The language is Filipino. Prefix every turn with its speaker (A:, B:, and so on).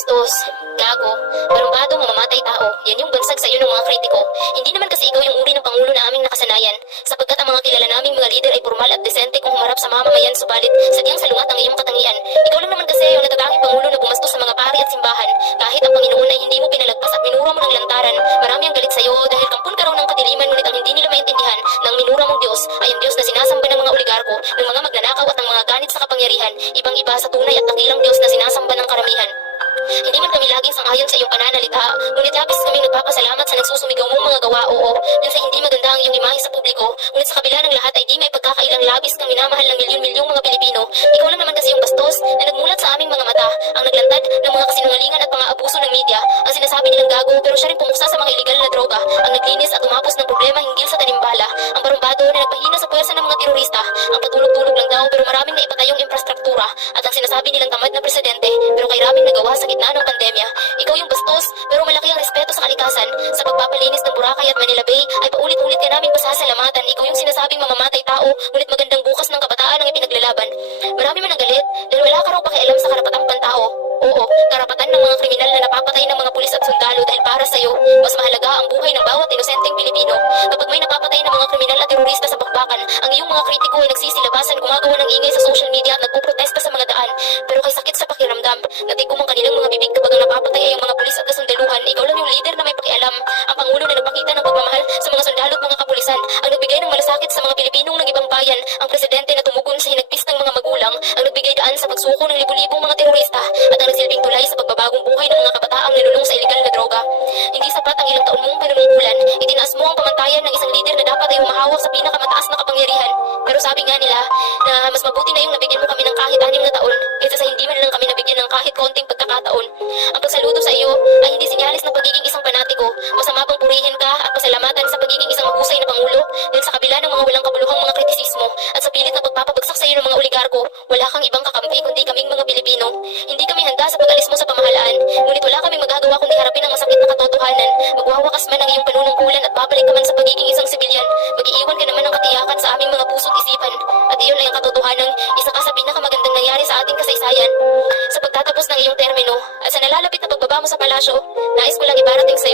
A: bastos, gago, barumbado, mamamatay tao. Yan yung bansag sa iyo ng mga kritiko. Hindi naman kasi ikaw yung uri ng pangulo na aming nakasanayan. Sapagkat ang mga kilala naming mga leader ay formal at desente kung humarap sa mamamayan subalit sadyang salungat ang iyong katangian. Ikaw lang naman kasi yung natatanging pangulo na bumastos sa mga pari at simbahan. Kahit ang Panginoon ay hindi mo pinalagpas at minura mo ng lantaran. Marami ang galit sa iyo dahil kampun ka raw ng kadiliman ngunit ang hindi nila maintindihan ang minura mong Diyos ay ang Diyos na sinasamba ng mga oligarko, ng mga magnanakaw at ng mga ganit sa kapangyarihan. Ibang iba sa tunay at dakilang Diyos na sinasamba ng karamihan. Hindi man kami laging sangayon sa iyong pananalita, ngunit labis kaming nagpapasalamat sa nagsusumigaw mong mga gawa oo. Dun sa hindi maganda ang iyong imahe sa publiko, ngunit sa kabila ng lahat ay di may pagkakailang labis kang minamahal ng milyon-milyong mga Pilipino. Ikaw lang naman kasi yung bastos na nagmulat sa aming mga mata, ang naglantad ng mga kasinungalingan at mga abuso ng media, ang sinasabi nilang gago pero siya rin pumuksa sa mga iligal na droga, ang naglinis at umapos ng problema hinggil sa tanimbala, ang barumbado na nagpahina sa puwersa ng mga terorista, ang patulog-tulog infrastruktura, at ang sinasabi nilang tamad na presidente pero kay raming nagawa sa gitna ng pandemya. Ikaw yung bastos pero malaki ang respeto sa kalikasan, sa pagpapalinis ng Boracay at Manila Bay ay paulit-ulit ka naming pasasalamatan. Ikaw yung sinasabing mamamatay tao, ngunit magandang bukas ng kabataan ang ipinaglalaban. Marami man ang galit dahil wala ka raw pakialam sa karapatang pantao. Oo, karapatan ng mga kriminal na napapatay ng mga pulis at sundalo dahil para sa'yo, mas mahalaga ang buhay ng bawat inosenteng Pilipino. Kapag mga kriminal at terorista sa bakbakan, ang iyong mga kritiko ay nagsisilabasan, gumagawa ng ingay sa social media at nagpuprotesta sa mga daan. Pero kay sakit sa pakiramdam, natikom ang kanilang mga bibig kapag ang napapatay ay ang mga pulis at kasundaluhan, ikaw lang yung leader na may pakialam. Ang Pangulo na nagpakita ng pagmamahal sa mga sundalo at mga kapulisan, ang nagbigay ng malasakit sa mga Pilipinong ng ibang bayan, ang presidente na tumugon sa hinagpis ng mga magulang, ang nagbigay daan sa pagsuko ng libu-libong mga ay humahawak sa pinakamataas na kapangyarihan. Pero sabi nga nila na mas mabuti na yung nabigyan mo kami ng kahit anim na taon kaysa sa hindi man lang kami nabigyan ng kahit konting pagkakataon. Ang pagsaludo sa iyo ay hindi sinyalis ng pagiging isang panatiko. Masama pang purihin ka at pasalamatan sa pagiging isang mahusay na pangulo dahil sa kabila ng mga walang kabuluhang mga kritisismo at sa pilit na pagpapabagsak sa iyo ng mga oligarko, wala kang ibang kakampi kundi kaming mga Pilipino. natin ang masakit na katotohanan, magwawakas man ang iyong panunang kulan at babalik ka man sa pagiging isang sibilyan, magiiwan ka naman ng katiyakan sa aming mga puso't isipan. At iyon ay ang katotohanan, isa ka sa pinakamagandang nangyari sa ating kasaysayan. Sa pagtatapos ng iyong termino, at sa nalalapit na pagbaba mo sa palasyo, nais ko lang ibarating sa